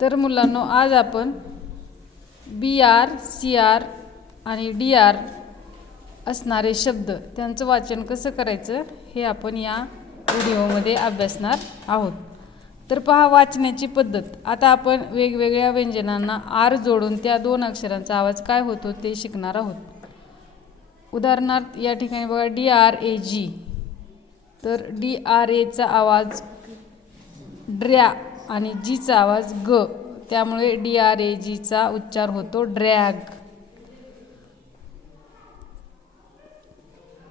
तर मुलांनो, आज आपण BR, CR आणि DR असणारे शब्द त्यांचं वाचन कसं करायचं हे आपण या व्हिडिओमध्ये अभ्यासणार आहोत. तर पहा वाचण्याची पद्धत. आता आपण वेगवेगळ्या व्यंजनांना आर जोडून त्या दोन अक्षरांचा आवाज काय होतो ते शिकणार आहोत. उदाहरणार्थ या ठिकाणी बघा DRAG. तर DRAचा आवाज ड्र्या आणि जीचा आवाज ग, त्यामुळे DRAGचा उच्चार होतो ड्रॅग.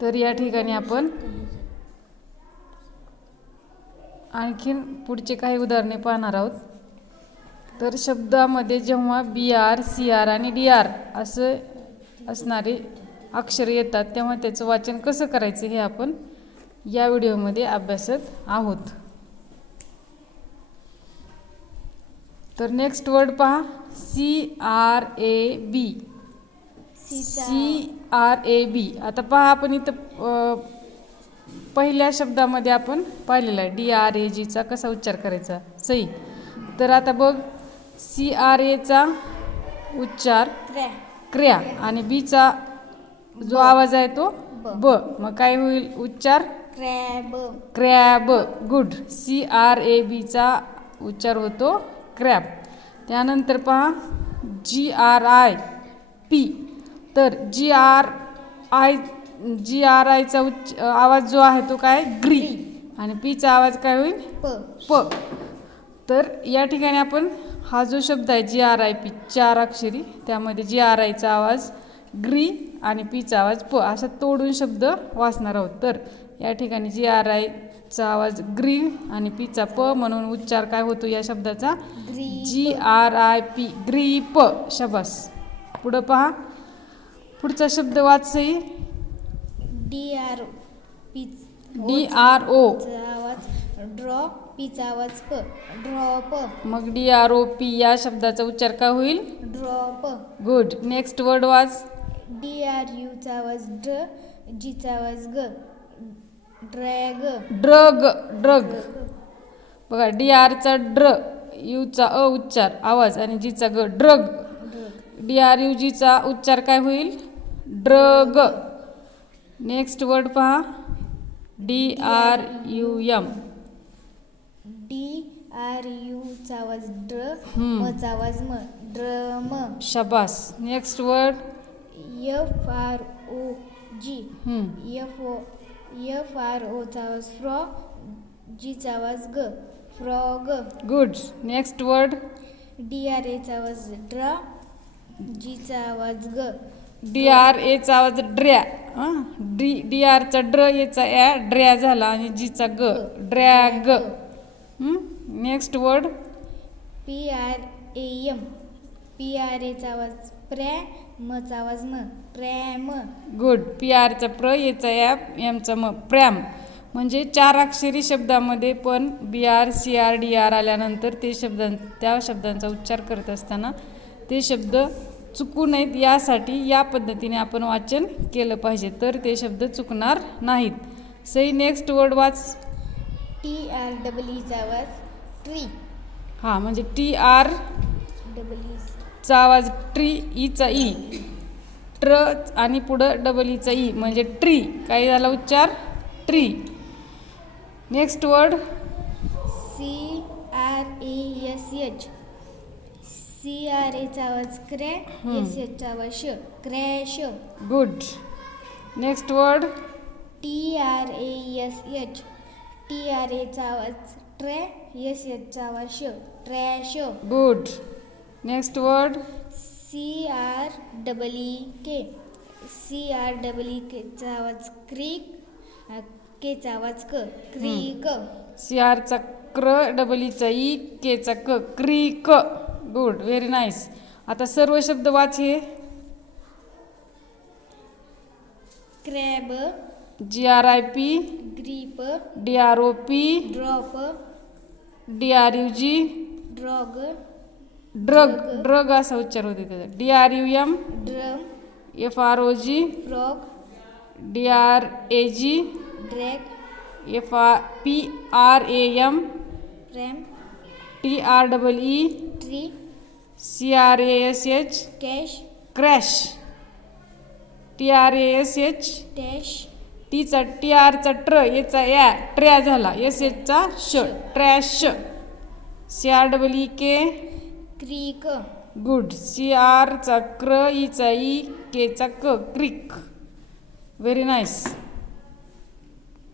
तर या ठिकाणी आपण आणखीन पुढचे काही उदाहरणे पाहणार आहोत. तर शब्दामध्ये जेव्हा BR, CR आणि DR असं असणारे अक्षर येतात तेव्हा त्याचं वाचन कसं करायचं हे आपण या व्हिडिओमध्ये अभ्यासत आहोत. तर नेक्स्ट वर्ड पहा, CRAB. CRAB. आता पहा आपण इथं पहिल्या शब्दामध्ये आपण पाहिलेला आहे DRAGचा कसा उच्चार करायचा सही. तर आता बघ CRAचा उच्चार क्र्या आणि बीचा जो आवाज आहे तो ब. मग काय होईल उच्चार क्रॅब. गुड. CRABचा उच्चार होतो क्रॅब. त्यानंतर पहा GRIP. तर GRIचा आवाज जो आहे तो काय ग्री आणि पीचा आवाज काय होईल प. तर या ठिकाणी आपण हा जो शब्द आहे GRIP 4 अक्षरी, त्यामध्ये GRIचा आवाज ग्री आणि पीचा आवाज प असा तोडून शब्द वाचणार आहोत. तर या ठिकाणी GRIचा आवाज ग्री आणि पीचा प म्हणून उच्चार काय होतो या शब्दाचा GRIP ग्रीप. शाबास. पुढं पहा, पुढचा शब्द वाचही DRO. ड्रॉ, पीचा आवाज प, ड्रॉप. मग DROP या शब्दाचा उच्चार काय होईल ड्रॉप. गुड. नेक्स्ट वर्ड वाच. DRUचा आवाज ड्र, जीचा आवाज ग, ड्रॅग. ड्रग. बघा DRचा ड्र, यूचा अ उच्चार आवाज आणि जीचा ग ड्रग. DRUGचा उच्चार काय होईल ड्रग. नेक्स्ट वर्ड पहा DRUM. DRUचा आवाज ड्र, मचा आवाज म, ड्रम. शाबास. नेक्स्ट वर्ड FROGचा आवाज फ्रॉ, जीचा आवाज ग, फ्रॉग. गुड. नेक्स्ट वर्ड DRAचा आवाज ड्रा, जीचा आवाज ग, DRAचा आवाज ड्र्या. DRचा ड्र याचा या ड्र्या झाला आणि जीचा ग ड्रॅग. Next word PRAM. PRAचा आवाज प्रॅ, मचा आवाज म, प्रॅम. गुड. PRचा प्र याचा या एमचा म प्रॅम. म्हणजे 4 अक्षरी शब्दामध्ये पण BR, CR, DR आल्यानंतर त्या शब्दांचा उच्चार करत असताना ते शब्द चुकू नयेत यासाठी या पद्धतीने आपण वाचन केलं पाहिजे, तर ते शब्द चुकणार नाहीत. सही. नेक्स्ट वर्ड वाच. TREEचा आवाज ट्री. हां, म्हणजे TR चा आवाज ट्री, ईचा ई, ट्र आणि पुढं डबल ईचा ई म्हणजे ट्री. काय झाला उच्चार ट्री. Next word CRASH. CRAचा आवाज क्रॅ, SHचा आवाज श, crash. Good. Next word TRASH. TRAचा आवाज ट्रॅ, SHचा आवाज श, trash. Good. Next word CREEK. चा आवाज क्रीक, केचा आवाज क, क्रीक. CRचा क्र, डबल ईचा ई, केचा क, क्रीक. गुड. Very nice. आता सर्व शब्द वाच हे. Crab, GRIP, grip, DROP, drop, DRUG, drug असा उच्चार होते त्याचा. DRUM, drum, FROG, frog, DRAG, drag, PRAM, pram, TREE tree CRASH cash crash TRASH dash टीचा TRचा ट्र याचा या ट्र्या झाला SHचा श ट्रॅश CREEK क्रीक गुड CRचा क्र ईचा ई केचा क क्रिक व्हेरी नाईस.